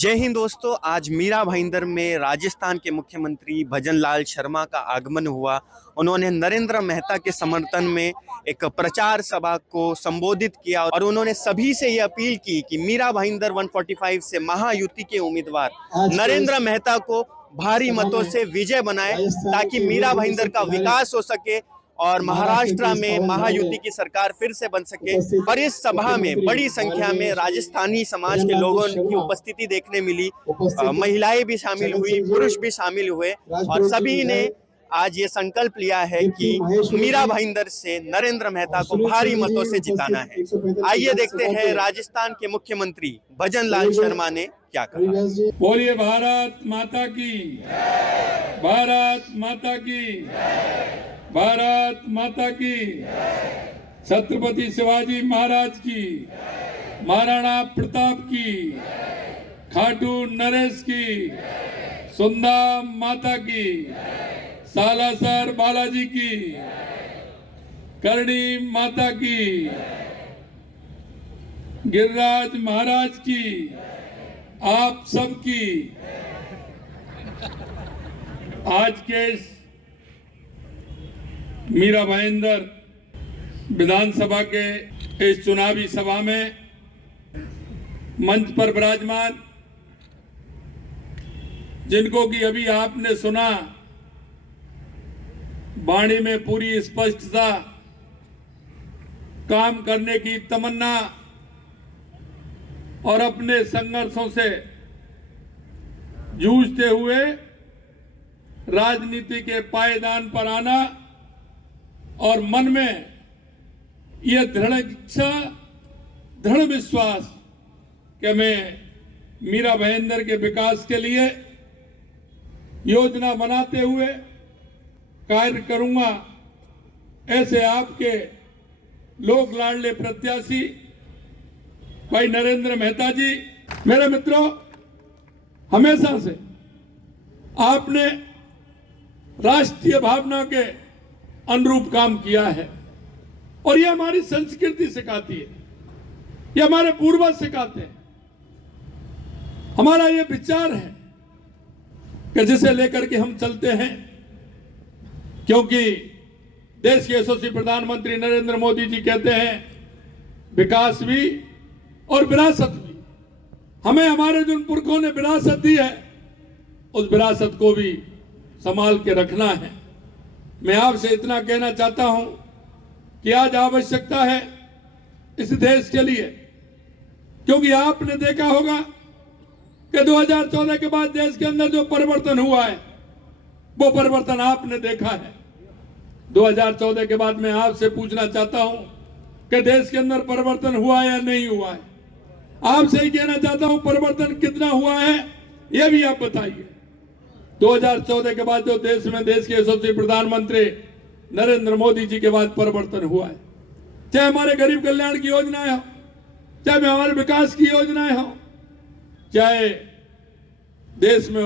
जय हिंद दोस्तों। आज मीरा भाईंदर में राजस्थान के मुख्यमंत्री भजन लाल शर्मा का आगमन हुआ। उन्होंने नरेंद्र मेहता के समर्थन में एक प्रचार सभा को संबोधित किया और उन्होंने सभी से ये अपील की कि मीरा भाईंदर 145 से महायुति के उम्मीदवार नरेंद्र मेहता को भारी मतों से विजय बनाए ताकि मीरा भाईंदर का विकास हो सके और महाराष्ट्र में महायुति की सरकार फिर से बन सके। और इस सभा में बड़ी संख्या में राजस्थानी समाज के लोगों की उपस्थिति देखने मिली। महिलाएं भी शामिल हुई, पुरुष भी शामिल हुए और सभी ने आज ये संकल्प लिया है कि मीरा भाईंदर से नरेंद्र मेहता को भारी मतों से जिताना है। आइए देखते हैं राजस्थान के मुख्यमंत्री भजन लाल शर्मा ने क्या कहा। बोलिए भारत माता की, भारत माता की, भारत माता की। छत्रपति शिवाजी महाराज की, महाराणा प्रताप की, खाटू नरेश की, सुंदा माता की, सालासर बालाजी की, करणी माता की, गिरिराज महाराज की, आप सबकी। आज के इस मीरा भाईंदर विधानसभा के इस चुनावी सभा में मंच पर विराजमान, जिनको कि अभी आपने सुना, वाणी में पूरी स्पष्टता, काम करने की तमन्ना और अपने संघर्षों से जूझते हुए राजनीति के पायदान पर आना और मन में यह दृढ़ इच्छा, दृढ़ विश्वास कि मैं मीरा भाईंदर के विकास के लिए योजना बनाते हुए कार्य करूंगा। ऐसे आपके लोक लाडले प्रत्याशी भाई नरेंद्र मेहता जी, मेरे मित्रों, हमेशा से आपने राष्ट्रीय भावना के अनुरूप काम किया है और यह हमारी संस्कृति सिखाती है, यह हमारे पूर्वज सिखाते हैं। हमारा यह विचार है कि जिसे लेकर के हम चलते हैं, क्योंकि देश के यशस्वी प्रधानमंत्री नरेंद्र मोदी जी कहते हैं विकास भी और विरासत भी। हमें हमारे जिन पुरखों ने विरासत दी है, उस विरासत को भी संभाल के रखना है। मैं आपसे इतना कहना चाहता हूं कि आज आवश्यकता है इस देश के लिए, क्योंकि आपने देखा होगा कि 2014 के बाद देश के अंदर जो परिवर्तन हुआ है, वो परिवर्तन आपने देखा है। 2014 के बाद मैं आपसे पूछना चाहता हूं कि देश के अंदर परिवर्तन हुआ या नहीं हुआ है। आपसे ही कहना चाहता हूं परिवर्तन कितना हुआ है, यह भी आप बताइए। 2014 के बाद जो देश के यशस्वी प्रधानमंत्री नरेंद्र मोदी जी के बाद परिवर्तन हुआ है, चाहे हमारे गरीब कल्याण की योजनाएं हो, चाहे हमारे विकास की योजनाएं हो, चाहे देश में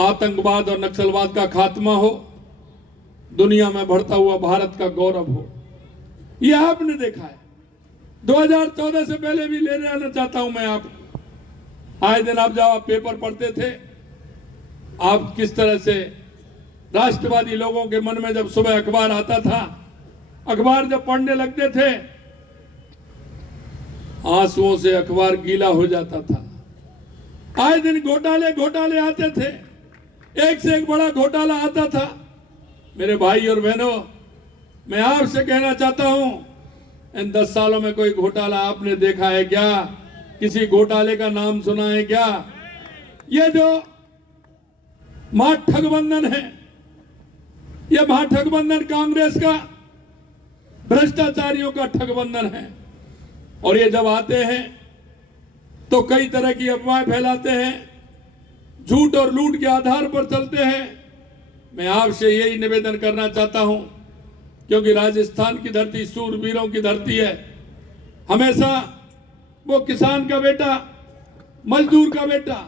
आतंकवाद और नक्सलवाद का खात्मा हो, दुनिया में बढ़ता हुआ भारत का गौरव हो, यह आपने देखा है। 2014 से पहले भी ले जाना चाहता हूं मैं आपको। आए दिन आप जब पेपर पढ़ते थे, आप किस तरह से राष्ट्रवादी लोगों के मन में जब सुबह अखबार आता था, अखबार जब पढ़ने लगते थे, आंसुओं से अखबार गीला हो जाता था। आए दिन घोटाले घोटाले आते थे, एक से एक बड़ा घोटाला आता था। मेरे भाई और बहनों, मैं आपसे कहना चाहता हूं, इन 10 सालों में कोई घोटाला आपने देखा है क्या? किसी घोटाले का नाम सुना है क्या? ये जो महाठगबंधन है, यह महाठगबंधन कांग्रेस का, भ्रष्टाचारियों का ठगबंधन है। और ये जब आते हैं तो कई तरह की अफवाहें फैलाते हैं, झूठ और लूट के आधार पर चलते हैं। मैं आपसे यही निवेदन करना चाहता हूं, क्योंकि राजस्थान की धरती सूरवीरों की धरती है। हमेशा वो किसान का बेटा, मजदूर का बेटा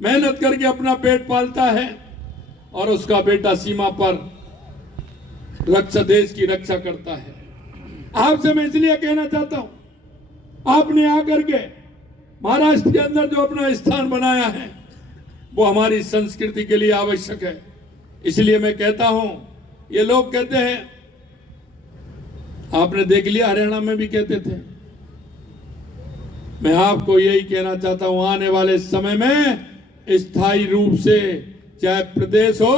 मेहनत करके अपना पेट पालता है और उसका बेटा सीमा पर रक्षा, देश की रक्षा करता है। आपसे मैं इसलिए कहना चाहता हूं, आपने आकर के महाराष्ट्र के अंदर जो अपना स्थान बनाया है वो हमारी संस्कृति के लिए आवश्यक है। इसलिए मैं कहता हूं, ये लोग कहते हैं, आपने देख लिया हरियाणा में भी कहते थे, मैं आपको यही कहना चाहता हूं, आने वाले समय में स्थायी रूप से चाहे प्रदेश हो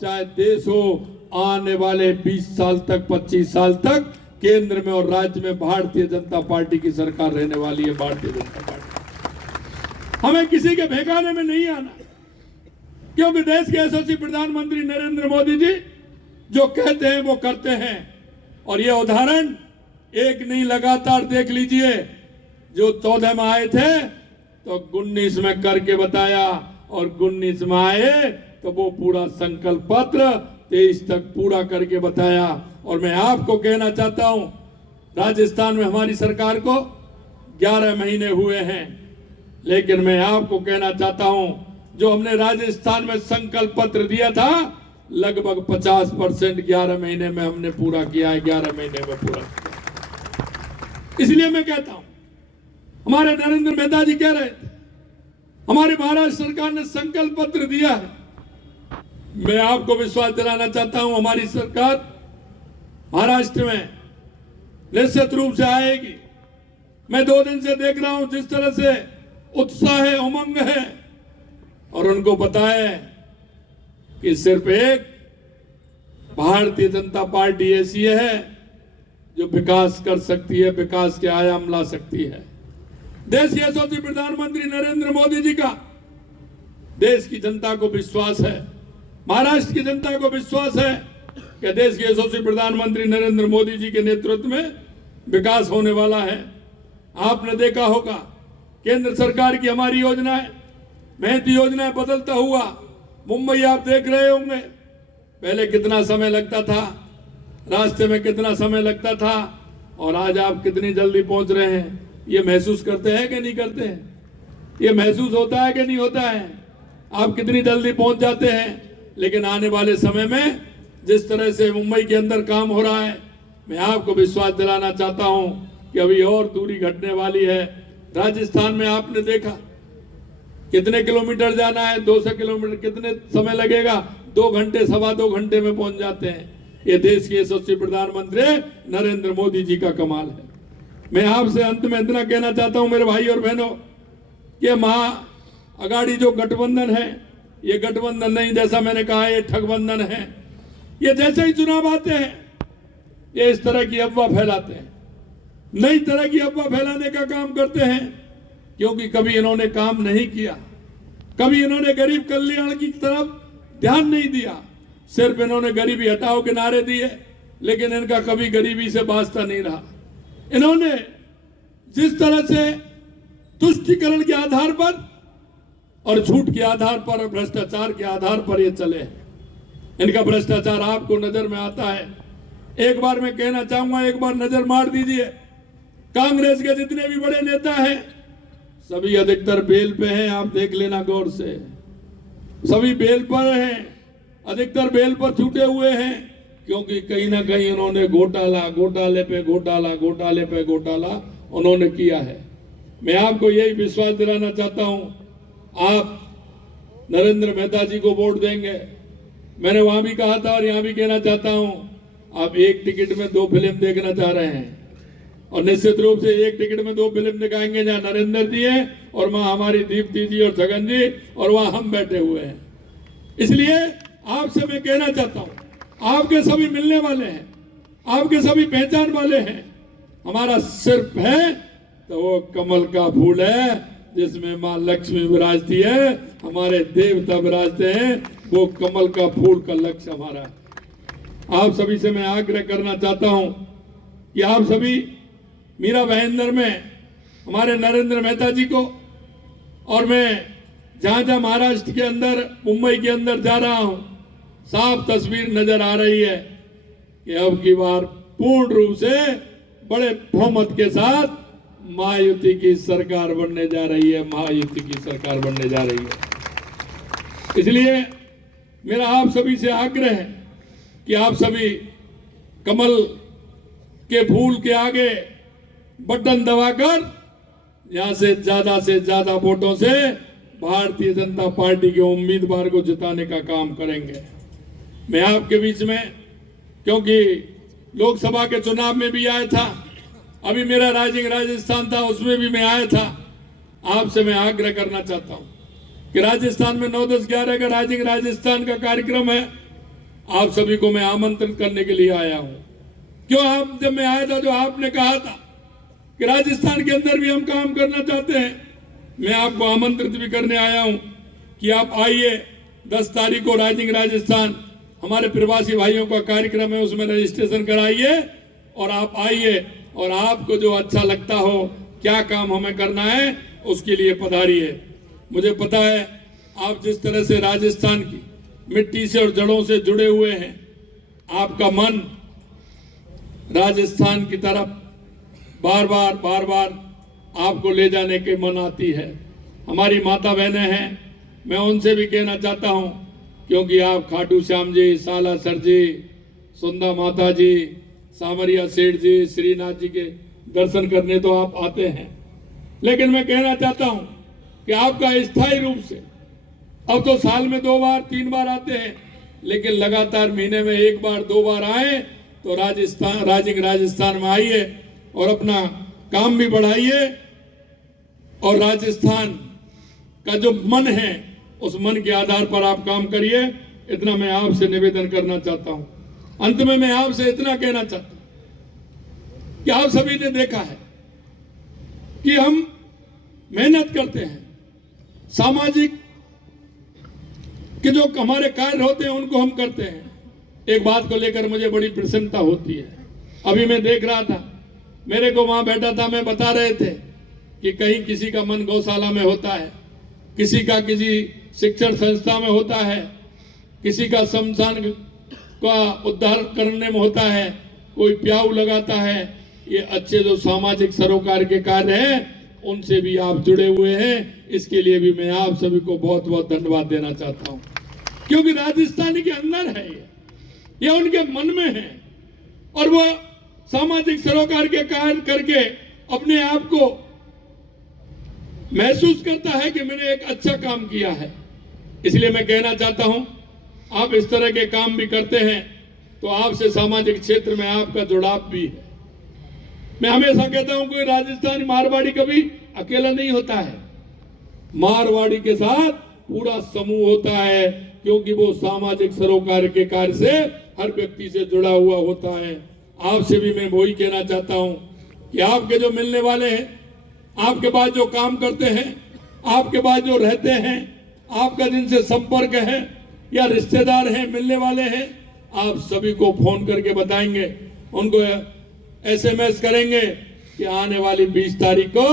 चाहे देश हो, आने वाले 20 साल तक 25 साल तक केंद्र में और राज्य में भारतीय जनता पार्टी की सरकार रहने वाली है। भारतीय जनता पार्टी, हमें किसी के भैखाने में नहीं आना, क्योंकि देश के यशस्वी प्रधानमंत्री नरेंद्र मोदी जी जो कहते हैं वो करते हैं। और ये उदाहरण एक नहीं, लगातार देख लीजिए। जो 14 में आए थे तो 19 में करके बताया, और 19 में आए तो वो पूरा संकल्प पत्र 23 तक पूरा करके बताया। और मैं आपको कहना चाहता हूं, राजस्थान में हमारी सरकार को 11 महीने हुए हैं, लेकिन मैं आपको कहना चाहता हूं, जो हमने राजस्थान में संकल्प पत्र दिया था लगभग 50% 11 महीने में हमने पूरा किया है। 11 महीने में पूरा किया। इसलिए मैं कहता हूं, हमारे नरेंद्र मेहता जी कह रहे थे, हमारे महाराष्ट्र सरकार ने संकल्प पत्र दिया है। मैं आपको विश्वास दिलाना चाहता हूं, हमारी सरकार महाराष्ट्र में निश्चित रूप से आएगी। मैं 2 दिन से देख रहा हूं जिस तरह से उत्साह है, उमंग है, और उनको पता है कि सिर्फ एक भारतीय जनता पार्टी ऐसी है जो विकास कर सकती है, विकास के आयाम ला सकती है। देश के यशस्वी प्रधानमंत्री नरेंद्र मोदी जी का देश की जनता को विश्वास है, महाराष्ट्र की जनता को विश्वास है कि देश के यशस्वी प्रधानमंत्री नरेंद्र मोदी जी के नेतृत्व में विकास होने वाला है। आपने देखा होगा केंद्र सरकार की हमारी योजनाएं, मेहनती योजनाएं बदलता हुआ मुंबई आप देख रहे होंगे। पहले कितना समय लगता था, रास्ते में कितना समय लगता था, और आज आप कितनी जल्दी पहुंच रहे हैं। ये महसूस करते हैं कि नहीं करते हैं? ये महसूस होता है कि नहीं होता है? आप कितनी जल्दी पहुंच जाते हैं। लेकिन आने वाले समय में जिस तरह से मुंबई के अंदर काम हो रहा है, मैं आपको विश्वास दिलाना चाहता हूं कि अभी और दूरी घटने वाली है। राजस्थान में आपने देखा कितने किलोमीटर जाना है, 200 किलोमीटर कितने समय लगेगा, 2 घंटे 2.25 घंटे में पहुंच जाते हैं। ये देश के यशस्वी प्रधानमंत्री नरेंद्र मोदी जी का कमाल है। मैं आपसे अंत में इतना कहना चाहता हूं मेरे भाई और बहनों, कि महा अगाड़ी जो गठबंधन है, ये गठबंधन नहीं, जैसा मैंने कहा ये ठगबंधन है। ये जैसे ही चुनाव आते हैं ये इस तरह की अफवाह फैलाते हैं, नई तरह की अफवाह फैलाने का काम करते हैं, क्योंकि कभी इन्होंने काम नहीं किया, कभी इन्होंने गरीब कल्याण की तरफ ध्यान नहीं दिया। सिर्फ इन्होंने गरीबी हटाओ के नारे दिए, लेकिन इनका कभी गरीबी से वास्ता नहीं रहा। इन्होंने जिस तरह से तुष्टीकरण के आधार पर और झूठ के आधार पर और भ्रष्टाचार के आधार पर ये चले हैं, इनका भ्रष्टाचार आपको नजर में आता है। एक बार मैं कहना चाहूंगा, एक बार नजर मार दीजिए, कांग्रेस के जितने भी बड़े नेता हैं सभी अधिकतर बेल पे हैं। आप देख लेना गौर से, सभी बेल पर हैं, अधिकतर बेल पर छूटे हुए हैं, क्योंकि कहीं ना कहीं उन्होंने घोटाला, घोटाले पे घोटाला, घोटाले पे घोटाला उन्होंने किया है। मैं आपको यही विश्वास दिलाना चाहता हूं, आप नरेंद्र मेहता जी को वोट देंगे। मैंने वहां भी कहा था और यहां भी कहना चाहता हूं, आप एक टिकट में 2 फिल्म देखना चाह रहे हैं, और निश्चित रूप से एक टिकट में 2 फिल्म दिखाएंगे, जहां नरेंद्र जी हैं और वहां हमारी दीप्ति जी और छगन जी, और वहां हम बैठे हुए हैं। इसलिए आपसे मैं कहना चाहता हूं, आपके सभी मिलने वाले हैं, आपके सभी पहचान वाले हैं। हमारा सिर्फ है तो वो कमल का फूल है जिसमें मां लक्ष्मी विराजती है, हमारे देवता विराजते हैं, वो कमल का फूल का लक्ष्य हमारा है। आप सभी से मैं आग्रह करना चाहता हूं कि आप सभी मीरा भाईंदर में हमारे नरेंद्र मेहता जी को, और मैं जहां जहां महाराष्ट्र के अंदर, मुंबई के अंदर जा रहा हूं, साफ तस्वीर नजर आ रही है कि अब की बार पूर्ण रूप से बड़े बहुमत के साथ महायुति की सरकार बनने जा रही है, महायुति की सरकार बनने जा रही है। इसलिए मेरा आप सभी से आग्रह है कि आप सभी कमल के फूल के आगे बटन दबाकर यहाँ से ज्यादा वोटों से भारतीय जनता पार्टी के उम्मीदवार को जिताने का काम करेंगे। मैं आपके बीच में, क्योंकि लोकसभा के चुनाव में भी आया था, अभी मेरा राइजिंग राजस्थान था, उसमें भी मैं आया था। आपसे मैं आग्रह करना चाहता हूं कि राजस्थान में 9, 10, 11 का राइजिंग राजस्थान का कार्यक्रम है। आप सभी को मैं आमंत्रित करने के लिए आया हूं। क्यों? आप जब मैं आया था जो आपने कहा था कि राजस्थान के अंदर भी हम काम करना चाहते हैं, मैं आपको आमंत्रित भी करने आया हूं कि आप आइए। 10 तारीख को राइजिंग राजस्थान हमारे प्रवासी भाइयों का कार्यक्रम है, उसमें रजिस्ट्रेशन कराइए और आप आइए, और आपको जो अच्छा लगता हो, क्या काम हमें करना है, उसके लिए पधारिए। मुझे पता है आप जिस तरह से राजस्थान की मिट्टी से और जड़ों से जुड़े हुए हैं, आपका मन राजस्थान की तरफ बार बार आपको ले जाने के मन आती है। हमारी माता बहनें हैं, मैं उनसे भी कहना चाहता हूं, क्योंकि आप खाटू श्याम जी, सालासर जी, सुंदा माता जी, सामरिया सेठ जी, श्रीनाथ जी के दर्शन करने तो आप आते हैं, लेकिन मैं कहना चाहता हूं कि आपका स्थायी रूप से, अब तो साल में 2 बार 3 बार आते हैं, लेकिन लगातार महीने में 1 बार 2 बार आए तो राइजिंग राजस्थान में आइए और अपना काम भी बढ़ाइए, और राजस्थान का जो मन है उस मन के आधार पर आप काम करिए। इतना मैं आपसे निवेदन करना चाहता हूं। अंत में मैं आपसे इतना कहना चाहता हूं कि आप सभी ने देखा है कि हम मेहनत करते हैं, सामाजिक के जो हमारे कार्य होते हैं उनको हम करते हैं। एक बात को लेकर मुझे बड़ी प्रसन्नता होती है। अभी मैं देख रहा था, मेरे को वहां बैठा था, मैं बता रहे थे कि कहीं किसी का मन गौशाला में होता है, किसी का किसी शिक्षण संस्था में होता है, किसी का शमशान का उद्धार करने में होता है, कोई प्याऊ लगाता है। ये अच्छे जो सामाजिक सरोकार के कार्य हैं उनसे भी आप जुड़े हुए हैं। इसके लिए भी मैं आप सभी को बहुत बहुत धन्यवाद देना चाहता हूं, क्योंकि राजस्थानी के अंदर है ये उनके मन में है, और वो सामाजिक सरोकार के कार्य करके अपने आप को महसूस करता है कि मैंने एक अच्छा काम किया है। इसलिए मैं कहना चाहता हूं, आप इस तरह के काम भी करते हैं तो आपसे सामाजिक क्षेत्र में आपका जुड़ाव भी है। मैं हमेशा कहता हूं, कोई राजस्थानी मारवाड़ी कभी अकेला नहीं होता है, मारवाड़ी के साथ पूरा समूह होता है, क्योंकि वो सामाजिक सरोकार के कार्य से हर व्यक्ति से जुड़ा हुआ होता है। आपसे भी मैं वही कहना चाहता हूं कि आपके जो मिलने वाले हैं, आपके पास जो काम करते हैं, आपके पास जो रहते हैं, आपका जिनसे संपर्क है या रिश्तेदार हैं, मिलने वाले हैं, आप सभी को फोन करके बताएंगे, उनको SMS करेंगे कि आने वाली 20 तारीख को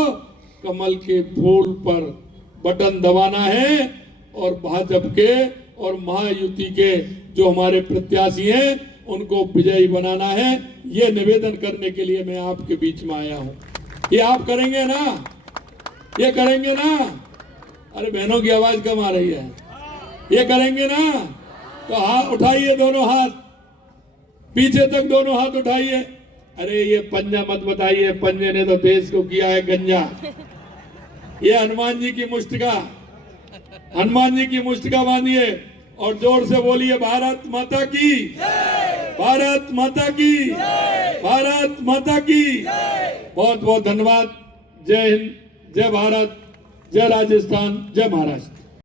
कमल के फूल पर बटन दबाना है और भाजपा के और महायुति के जो हमारे प्रत्याशी हैं उनको विजयी बनाना है। ये निवेदन करने के लिए मैं आपके बीच में आया हूं। ये आप करेंगे ना? ये करेंगे ना? अरे बहनों की आवाज कम आ रही है। ये करेंगे ना? तो हाथ उठाइए, दोनों हाथ पीछे तक, दोनों हाथ उठाइए। अरे ये पंजा मत बताइए, पंजे ने तो देश को किया है गंजा। ये हनुमान जी की मुष्टिका, हनुमान जी की मुष्टिका बांधिए और जोर से बोलिए, भारत माता की, भारत माता की, भारत माता की। बहुत बहुत धन्यवाद। जय हिंद, जय भारत, जय राजस्थान, जय महाराष्ट्र।